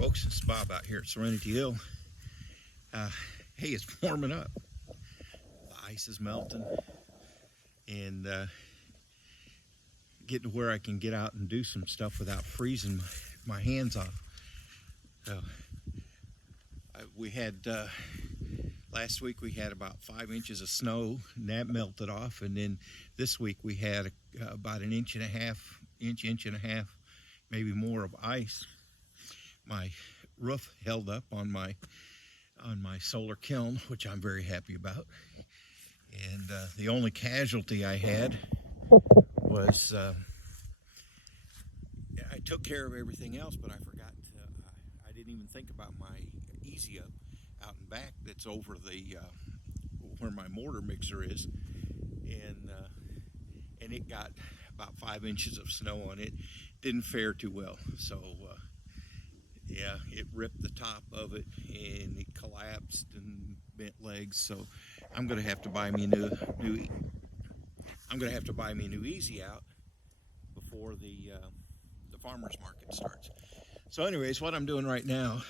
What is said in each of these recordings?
folks, it's Bob out here at Serenity Hill. Hey, it's warming up. The ice is melting and getting to where I can get out and do some stuff without freezing my hands off. So we had last week we had about 5 inches of snow and that melted off, and then this week we had about an inch and a half, maybe more of ice. My roof held up on my solar kiln, which I'm very happy about. And the only casualty I had was I took care of everything else, but I forgot I didn't even think about my Easy Up out and back that's over the where my mortar mixer is, and it got about 5 inches of snow on it. Didn't fare too well, so yeah, it ripped the top of it and it collapsed and bent legs. So I'm gonna have to buy me a new Easy Out before the farmers market starts. So anyways, what I'm doing right now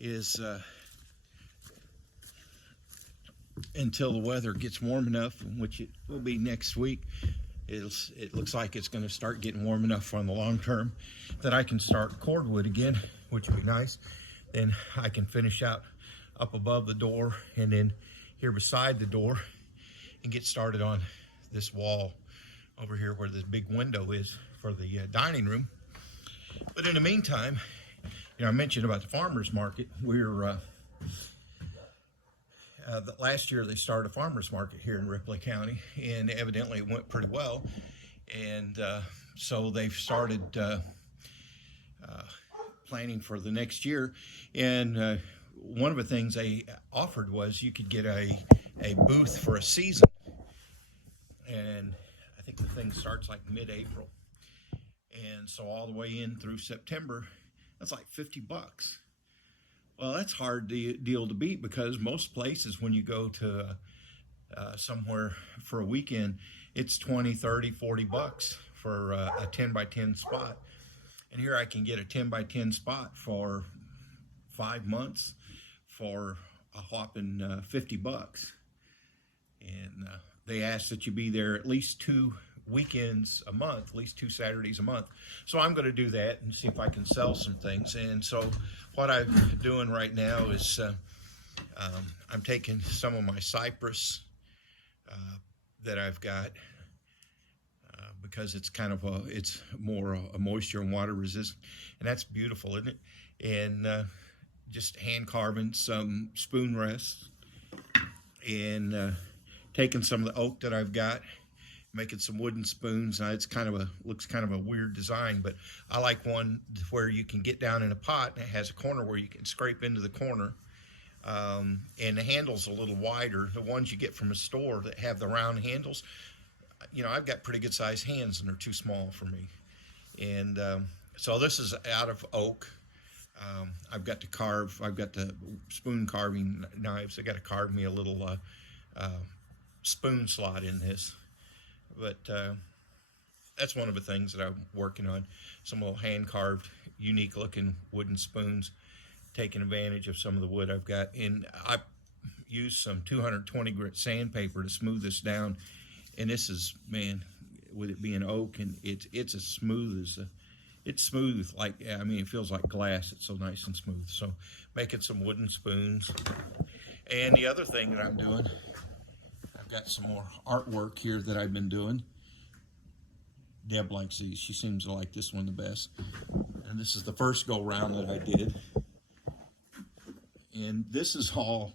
is until the weather gets warm enough, which it will be next week, it looks like it's going to start getting warm enough on the long term that I can start cordwood again, which would be nice. Then I can finish out up above the door and then here beside the door and get started on this wall over here where this big window is for the dining room. But in the meantime, I mentioned about the farmers market. We're last year they started a farmers market here in Ripley County, and evidently it went pretty well. And so they've started planning for the next year. And one of the things they offered was you could get a booth for a season. And I think the thing starts like mid-April. And so all the way in through September, that's like $50. Well, that's hard deal to beat, because most places when you go to somewhere for a weekend, it's 20, 30, 40 bucks for a 10 by 10 spot. And here I can get a 10 by 10 spot for 5 months for a whopping 50 bucks. And they ask that you be there at least 2 weekends a month, at least 2 Saturdays a month. So I'm going to do that and see if I can sell some things. And so what I'm doing right now is I'm taking some of my cypress that I've got because it's kind of it's more a moisture and water resistant, and that's beautiful, isn't it? And just hand carving some spoon rests and taking some of the oak that I've got, making some wooden spoons. Now it's looks kind of a weird design, but I like one where you can get down in a pot and it has a corner where you can scrape into the corner, and the handle's a little wider. The ones you get from a store that have the round handles, I've got pretty good sized hands and they're too small for me. And so this is out of oak. I've got the spoon carving knives. I got to carve me a little spoon slot in this. But that's one of the things that I'm working on, some little hand-carved, unique-looking wooden spoons, taking advantage of some of the wood I've got. And I used some 220 grit sandpaper to smooth this down. And this is, man, with it being oak, and it's as smooth as it's smooth, like, it feels like glass. It's so nice and smooth. So making some wooden spoons. And the other thing that I'm doing, I've got some more artwork here that I've been doing. Deb likes these. She seems to like this one the best. And this is the first go round that I did. And this is all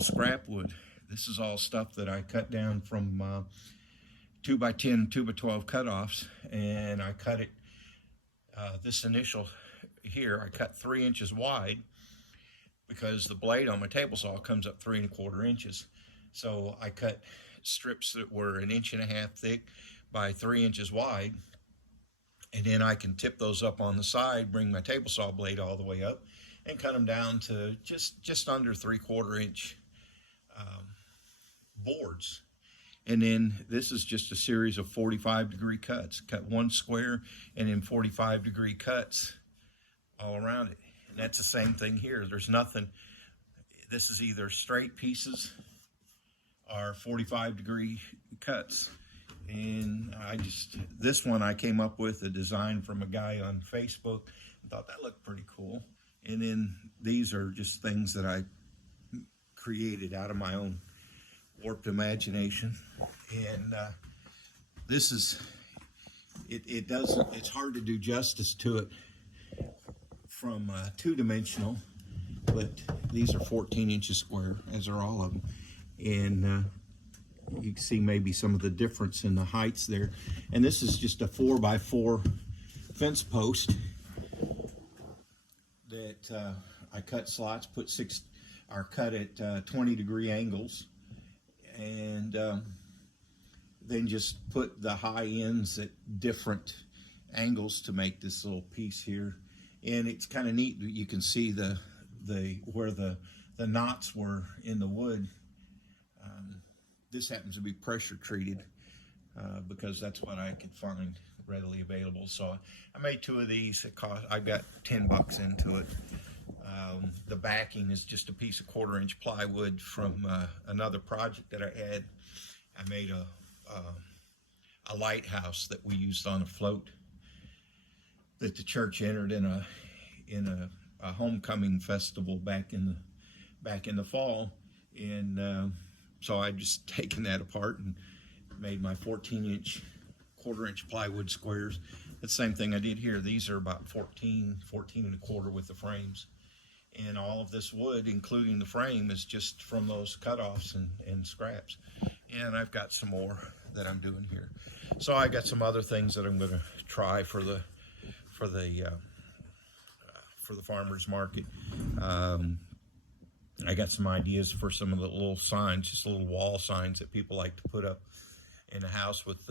scrap wood. This is all stuff that I cut down from 2x10, 2x12 cutoffs. And I cut it, this initial here, I cut 3 inches wide because the blade on my table saw comes up 3 1/4 inches. So I cut strips that were 1.5 inches thick by 3 inches wide, and then I can tip those up on the side, bring my table saw blade all the way up, and cut them down to just under 3/4 inch boards. And then this is just a series of 45-degree cuts. Cut one square and then 45-degree cuts all around it. And that's the same thing here. There's nothing. This is either straight pieces or 45-degree cuts. And this one I came up with a design from a guy on Facebook and thought that looked pretty cool. And then these are just things that I created out of my own warped imagination. And this is, it's hard to do justice to it from two-dimensional, but these are 14 inches square, as are all of them. And you can see maybe some of the difference in the heights there. And this is just a 4x4 fence post that I cut slots, cut at 20-degree angles, and then just put the high ends at different angles to make this little piece here. And it's kind of neat that you can see where the knots were in the wood. This happens to be pressure treated because that's what I could find readily available. So I made 2 of these. I got $10 into it. The backing is just a piece of 1/4-inch plywood from another project that I had. I made a lighthouse that we used on a float that the church entered in a homecoming festival back in the fall, and so I just taken that apart and made my 14-inch 1/4-inch plywood squares. The same thing I did here. These are about 14 1/4 with the frames. And all of this wood, including the frame, is just from those cutoffs and scraps. And I've got some more that I'm doing here. So I got some other things that I'm going to try for the farmers market. I got some ideas for some of the little signs, just little wall signs that people like to put up in a house with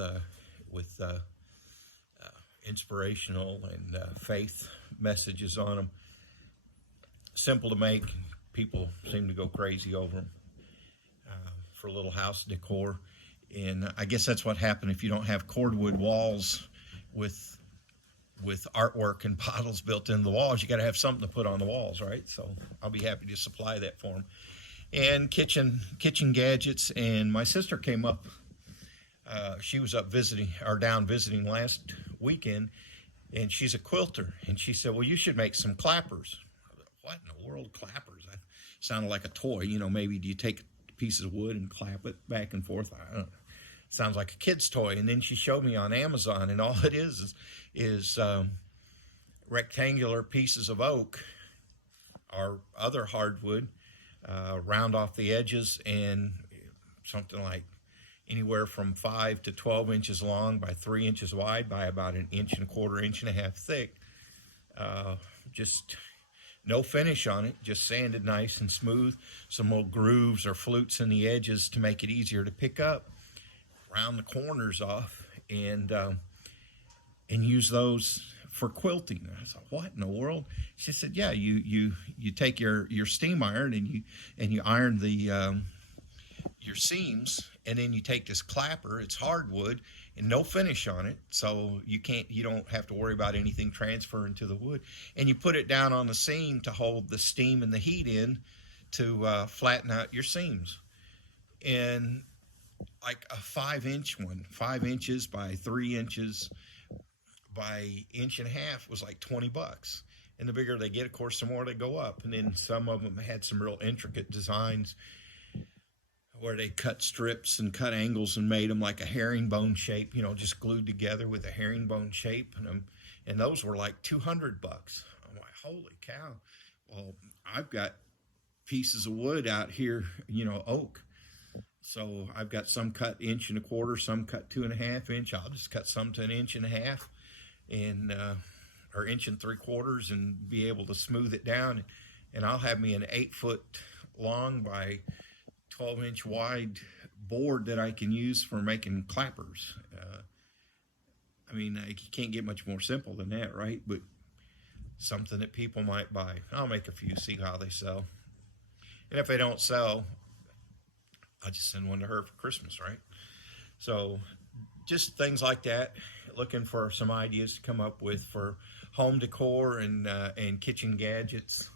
inspirational and faith messages on them. Simple to make. People seem to go crazy over them for a little house decor. And I guess that's what happened if you don't have cordwood walls with artwork and bottles built into the walls. You got to have something to put on the walls, right? So I'll be happy to supply that for them. And kitchen gadgets. And my sister came up. She was down visiting last weekend, and she's a quilter. And she said, "Well, you should make some clappers." I thought, what in the world, clappers? That sounded like a toy. Maybe do you take pieces of wood and clap it back and forth? I don't know. Sounds like a kid's toy. And then she showed me on Amazon, and all it is rectangular pieces of oak or other hardwood, round off the edges, and something like anywhere from 5 to 12 inches long by 3 inches wide by about 1 1/4 inch, 1.5 inches thick. Just no finish on it, just sanded nice and smooth. Some little grooves or flutes in the edges to make it easier to pick up. Round the corners off and use those for quilting. I thought, what in the world? She said, yeah, you take your steam iron and you iron your seams, and then you take this clapper. It's hardwood and no finish on it, so you don't have to worry about anything transferring to the wood. And you put it down on the seam to hold the steam and the heat in to flatten out your seams. And like a 5-inch one, 5 inches by 3 inches by 1.5 inches was like $20. And the bigger they get, of course, the more they go up. And then some of them had some real intricate designs where they cut strips and cut angles and made them like a herringbone shape, just glued together with a herringbone shape. And those were like $200. I'm like, holy cow. Well, I've got pieces of wood out here, oak. So I've got some cut 1 1/4 inch, some cut 2.5 inch. I'll just cut some to 1.5 inches and or 1 3/4 and be able to smooth it down. And I'll have me an 8-foot long by 12-inch wide board that I can use for making clappers. You can't get much more simple than that, right? But something that people might buy. I'll make a few, see how they sell. And if they don't sell, I'll just send one to her for Christmas, right? So just things like that. looking for some ideas to come up with for home decor and kitchen gadgets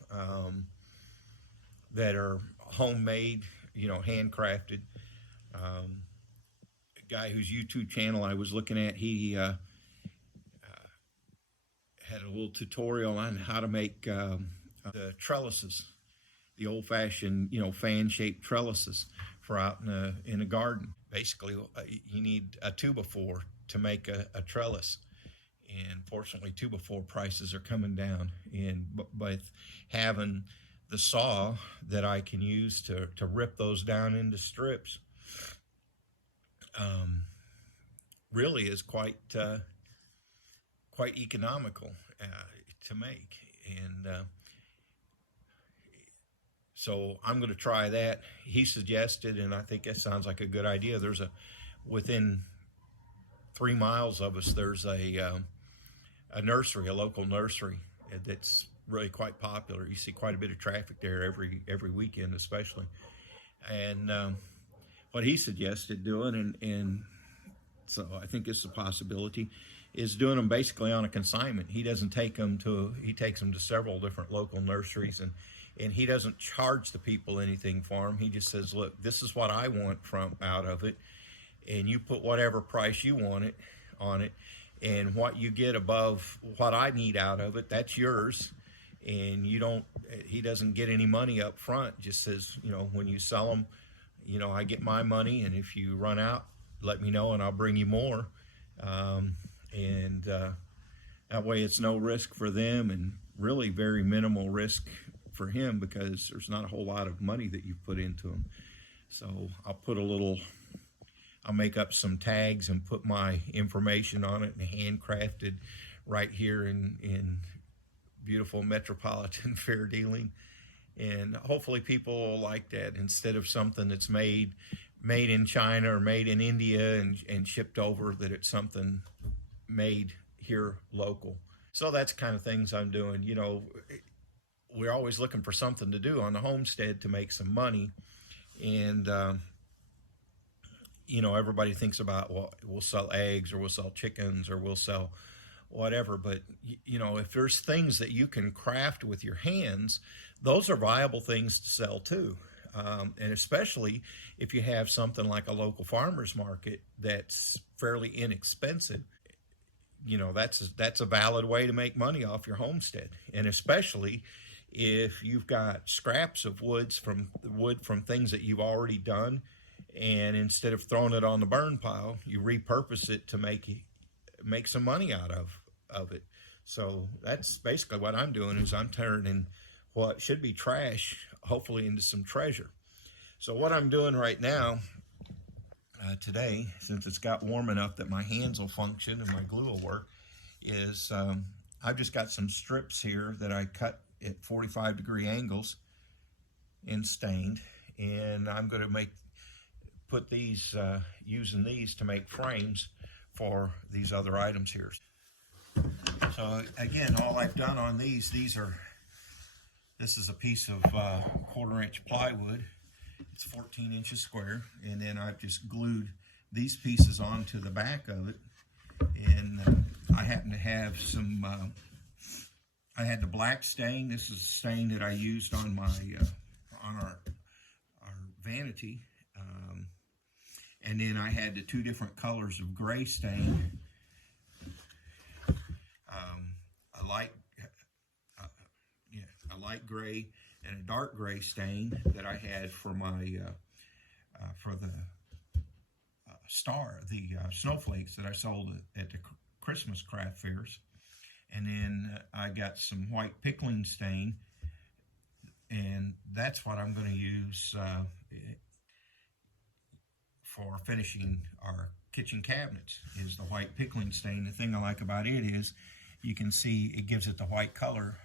that are homemade, handcrafted. A guy whose YouTube channel I was looking at, he had a little tutorial on how to make the trellises, the old-fashioned, fan-shaped trellises for out in a garden. Basically, you need a 2x4 to make a trellis, and fortunately, 2x4 prices are coming down. And by having the saw that I can use to rip those down into strips, really is quite economical to make. And so I'm going to try that. He suggested, and I think that sounds like a good idea. There's within 3 miles of us, there's a nursery, a local nursery that's really quite popular. You see quite a bit of traffic there every weekend, especially. And what he suggested doing, and so I think it's a possibility, is doing them basically on a consignment. He takes them to several different local nurseries, and he doesn't charge the people anything for them. He just says, look, this is what I want out of it, and you put whatever price you want it on it, and what you get above what I need out of it, that's yours. And he doesn't get any money up front. Just says, when you sell them, I get my money, and if you run out, let me know and I'll bring you more. And that way it's no risk for them, and really very minimal risk for him, because there's not a whole lot of money that you put into them. So I'll make up some tags and put my information on it, and handcrafted right here in beautiful metropolitan fair dealing. And hopefully people will like that, instead of something that's made in China or made in India and shipped over, that it's something made here local. So that's the kind of things I'm doing. We're always looking for something to do on the homestead to make some money. And, everybody thinks about, well, we'll sell eggs, or we'll sell chickens, or we'll sell whatever. But, if there's things that you can craft with your hands, those are viable things to sell too. And especially if you have something like a local farmer's market that's fairly inexpensive, that's a valid way to make money off your homestead. And especially if you've got scraps of wood from things that you've already done, and instead of throwing it on the burn pile, you repurpose it to make some money out of it. So that's basically what I'm doing, is I'm turning what should be trash, hopefully, into some treasure. So what I'm doing right now, today, since it's got warm enough that my hands will function and my glue will work, is I've just got some strips here that I cut at 45-degree angles and stained, and I'm going to put these, using these to make frames for these other items here. So again, all I've done on these this is a piece of 1/4-inch plywood. It's 14 inches square, and then I've just glued these pieces onto the back of it. And I happen to have some, I had the black stain. This is a stain that I used on my on our vanity. And then I had the 2 different colors of gray stain, a light gray and a dark gray stain that I had for my for the snowflakes that I sold at the Christmas craft fairs. And then I got some white pickling stain, and that's what I'm going to use for finishing our kitchen cabinets, is the white pickling stain. The thing I like about it is you can see it gives it the white color,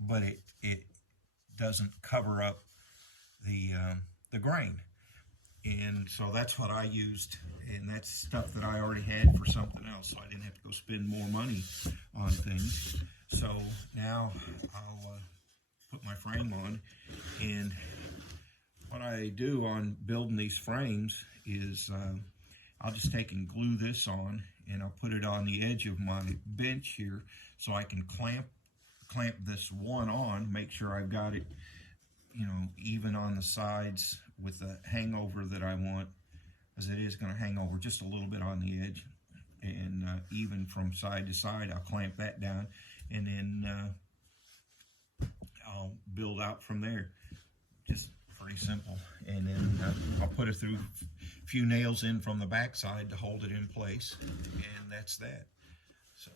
but it doesn't cover up the grain. And so that's what I used, and that's stuff that I already had for something else, so I didn't have to go spend more money on things. So now I'll put my frame on, and what I do on building these frames is I'll just take and glue this on, and I'll put it on the edge of my bench here so I can clamp this one on, make sure I've got it, you know, even on the sides with the hangover that I want, as it is going to hang over just a little bit on the edge, and even from side to side. I'll clamp that down, and then I'll build out from there. Just pretty simple. And then I'll put it through a few nails in from the back side to hold it in place, and that's that. So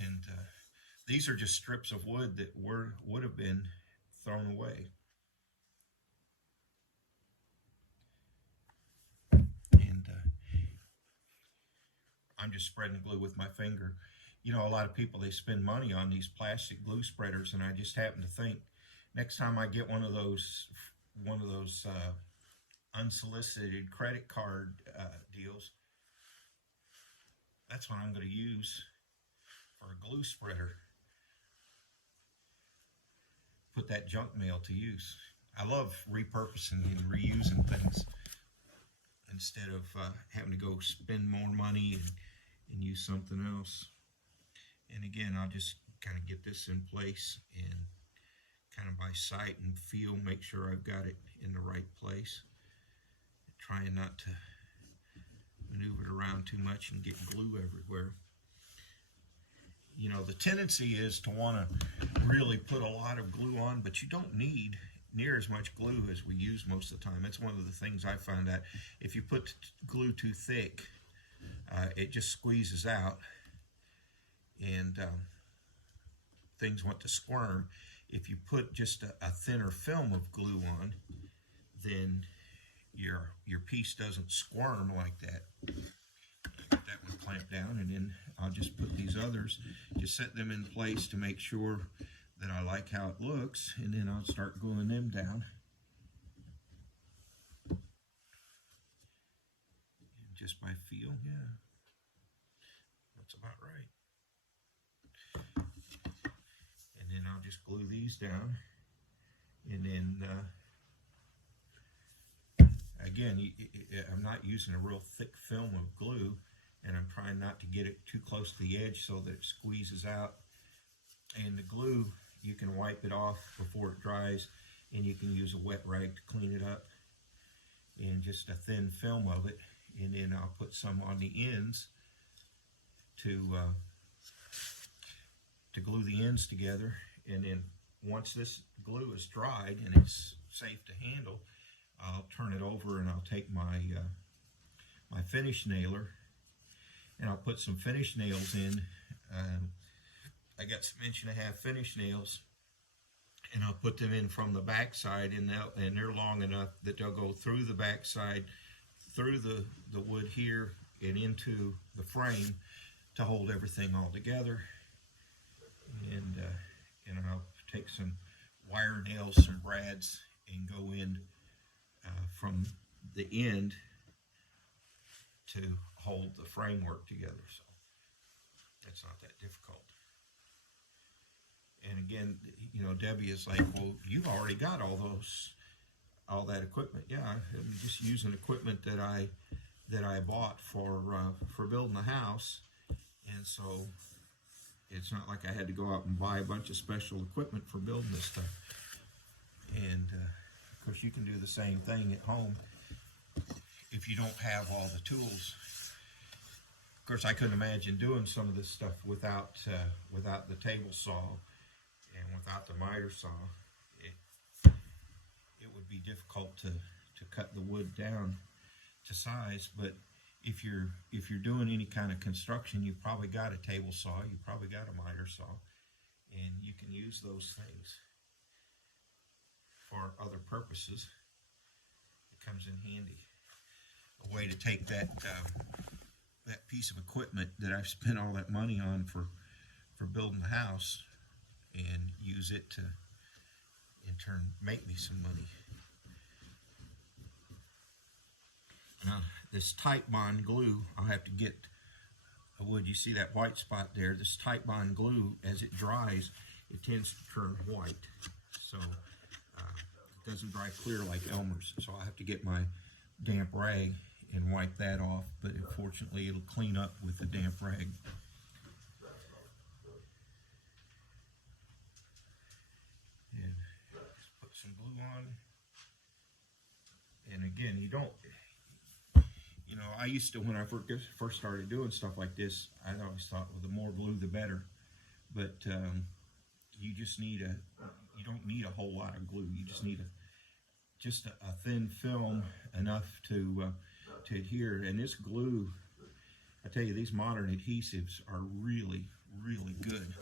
and these are just strips of wood that would have been thrown away. And I'm just spreading glue with my finger. You know, a lot of people, they spend money on these plastic glue spreaders, and I just happen to think next time I get one of those unsolicited credit card deals, that's what I'm going to use for a glue spreader. Put that junk mail to use. I love repurposing and reusing things instead of having to go spend more money and use something else. And again, I'll just kind of get this in place and kind of by sight and feel, make sure I've got it in the right place. Trying not to maneuver it around too much and get glue everywhere. You know, the tendency is to want to really put a lot of glue on, but you don't need near as much glue as we use most of the time. That's one of the things I found out. If you put glue too thick, it just squeezes out, and things want to squirm. If you put just a thinner film of glue on, then your piece doesn't squirm like that. Get that one clamped down, and then I'll just put these others, just set them in place to make sure that I like how it looks, and then I'll start gluing them down. And just by feel, yeah, that's about right. And then I'll just glue these down, and then again, I'm not using a real thick film of glue, and I'm trying not to get it too close to the edge so that it squeezes out. And the glue, you can wipe it off before it dries, and you can use a wet rag to clean it up, and just a thin film of it. And then I'll put some on the ends to glue the ends together. And then once this glue is dried and it's safe to handle, I'll turn it over and I'll take my my finish nailer, and I'll put some finish nails in. I got some 1.5-inch finish nails, and I'll put them in from the back side, and they're long enough that they'll go through the back side, through the wood here, and into the frame to hold everything all together. And I'll take some wire nails, some brads, and go in from the end to hold the framework together. So that's not that difficult. And again, you know, Debbie is like, well, you've already got all that equipment. Yeah, I'm just using equipment that I bought for building the house, and so it's not like I had to go out and buy a bunch of special equipment for building this stuff. And of course, you can do the same thing at home if you don't have all the tools. Of course, I couldn't imagine doing some of this stuff without the table saw and without the miter saw. It would be difficult to cut the wood down to size. But if you're doing any kind of construction, you've probably got a table saw, you've probably got a miter saw, and you can use those things for other purposes. It comes in handy. A way to take that piece of equipment that I've spent all that money on for building the house and use it to in turn make me some money. Now this Titebond glue, I'll have to get a wood. You see that white spot there? This Titebond glue, as it dries, it tends to turn white. So doesn't dry clear like Elmer's. So I have to get my damp rag and wipe that off, but unfortunately it'll clean up with the damp rag. And just put some glue on. And again, you don't, you know, I used to, when I first started doing stuff like this, I always thought, well, the more glue, the better. But you just need you don't need a whole lot of glue. You just need just a thin film enough to adhere. And this glue, I tell you, these modern adhesives are really, really good.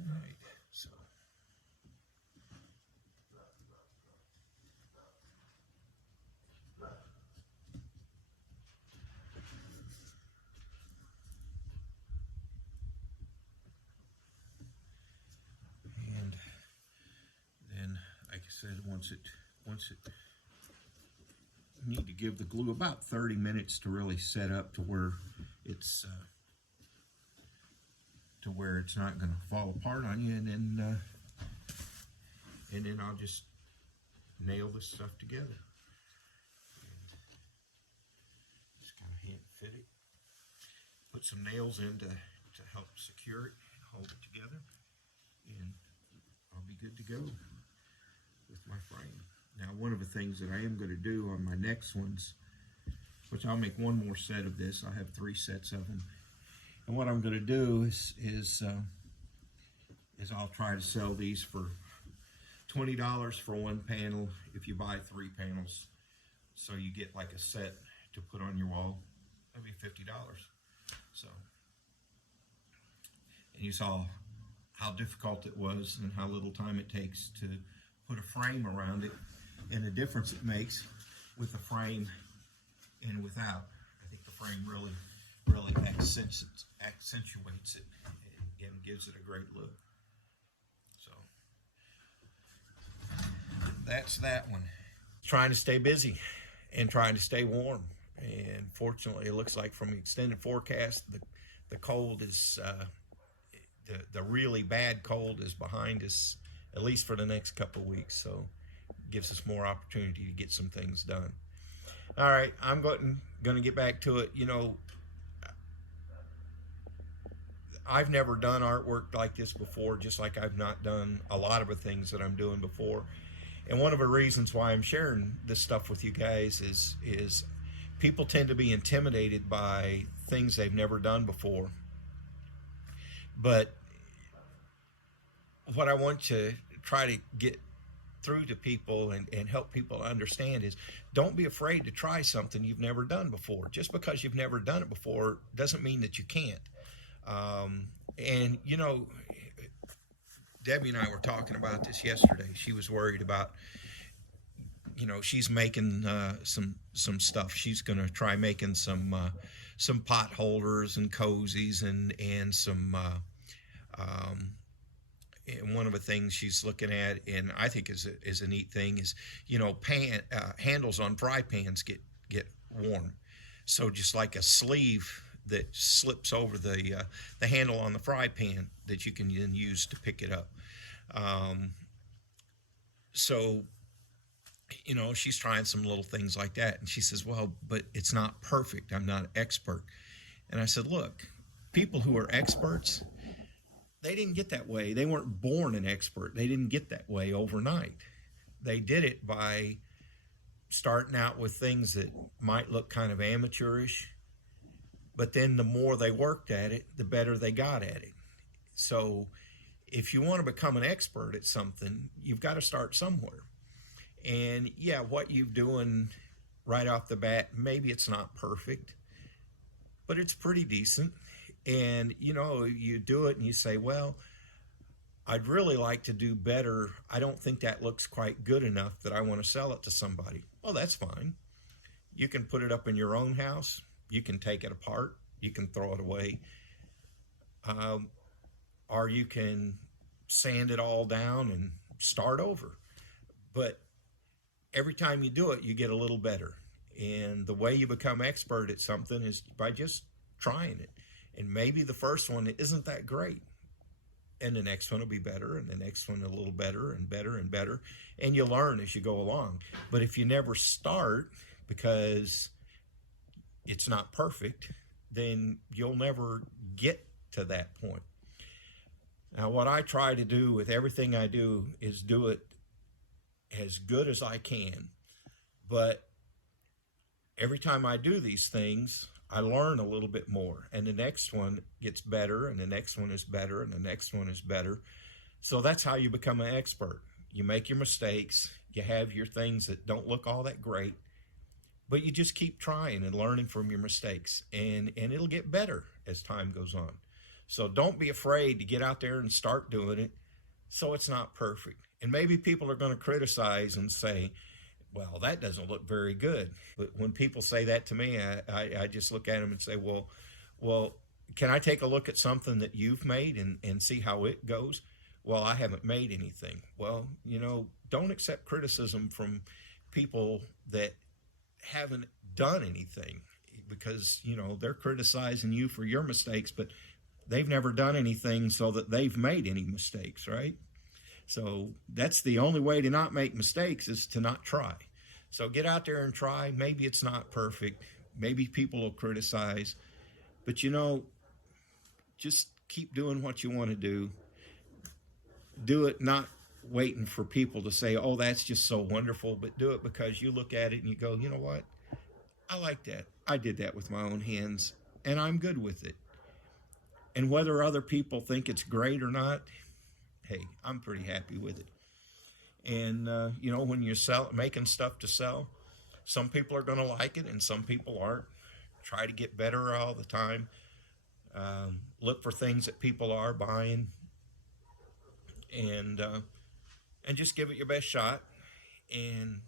All right, so. And then, like I said, once it you need to give the glue about 30 minutes to really set up to where it's not going to fall apart on you, and then I'll just nail this stuff together. Just kind of hand fit it. Put some nails in to help secure it and hold it together, and I'll be good to go with my frame. Now, one of the things that I am going to do on my next ones, which I'll make one more set of this. I have 3 sets of them. And what I'm going to do is I'll try to sell these for $20 for one panel if you buy 3 panels. So you get like a set to put on your wall. That'd be $50. So, and you saw how difficult it was and how little time it takes to put a frame around it, and the difference it makes with the frame and without. I think the frame really accentuates it and gives it a great look. So that's that one. Trying to stay busy and trying to stay warm. And fortunately, it looks like from the extended forecast, the cold is, the really bad cold is behind us, at least for the next couple of weeks. So it gives us more opportunity to get some things done. All right, I'm going to get back to it. You know, I've never done artwork like this before, just like I've not done a lot of the things that I'm doing before. And one of the reasons why I'm sharing this stuff with you guys is people tend to be intimidated by things they've never done before. But what I want to try to get through to people and help people understand is, don't be afraid to try something you've never done before. Just because you've never done it before doesn't mean that you can't. And you know, Debbie and I were talking about this yesterday. She was worried about, you know, she's making some stuff. She's going to try making some pot holders and cozies and some and one of the things she's looking at, and I think is a neat thing, is, you know, handles on fry pans get worn. So just like a sleeve that slips over the handle on the fry pan that you can then use to pick it up. So, you know, she's trying some little things like that, and she says, well, but it's not perfect. I'm not an expert. And I said, look, people who are experts, they didn't get that way. They weren't born an expert. They didn't get that way overnight. They did it by starting out with things that might look kind of amateurish, but then the more they worked at it, the better they got at it. So if you want to become an expert at something, you've got to start somewhere. And yeah, what you're doing right off the bat, maybe it's not perfect, but it's pretty decent. And, you know, you do it and you say, well, I'd really like to do better. I don't think that looks quite good enough that I want to sell it to somebody. Well, that's fine. You can put it up in your own house. You can take it apart. You can throw it away. Or you can sand it all down and start over. But every time you do it, you get a little better. And the way you become expert at something is by just trying it. And maybe the first one isn't that great, and the next one will be better, and the next one a little better and better and better, and you learn as you go along. But if you never start because it's not perfect, then you'll never get to that point. Now, what I try to do with everything I do is do it as good as I can. But every time I do these things, I learn a little bit more, and the next one gets better, and the next one is better, and the next one is better. So that's how you become an expert. You make your mistakes, you have your things that don't look all that great, but you just keep trying and learning from your mistakes, and it'll get better as time goes on. So don't be afraid to get out there and start doing it so it's not perfect. And maybe people are going to criticize and say, well, that doesn't look very good. But when people say that to me, I just look at them and say, well, can I take a look at something that you've made and see how it goes? Well, I haven't made anything. Well, don't accept criticism from people that haven't done anything, because, they're criticizing you for your mistakes, but they've never done anything so that they've made any mistakes, right? So that's the only way to not make mistakes, is to not try. So get out there and try. Maybe it's not perfect. Maybe people will criticize. But, just keep doing what you want to do. Do it not waiting for people to say, oh, that's just so wonderful. But do it because you look at it and you go, you know what? I like that. I did that with my own hands, and I'm good with it. And whether other people think it's great or not, hey, I'm pretty happy with it. And, when you're making stuff to sell, some people are going to like it and some people aren't. Try to get better all the time. Look for things that people are buying, and just give it your best shot, and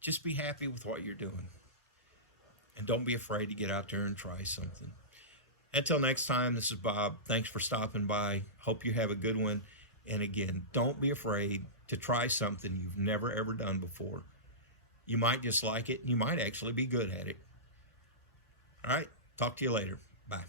just be happy with what you're doing. And don't be afraid to get out there and try something. Until next time, this is Bob. Thanks for stopping by. Hope you have a good one. And again, don't be afraid to try something you've never, ever done before. You might just like it, and you might actually be good at it. All right, talk to you later. Bye.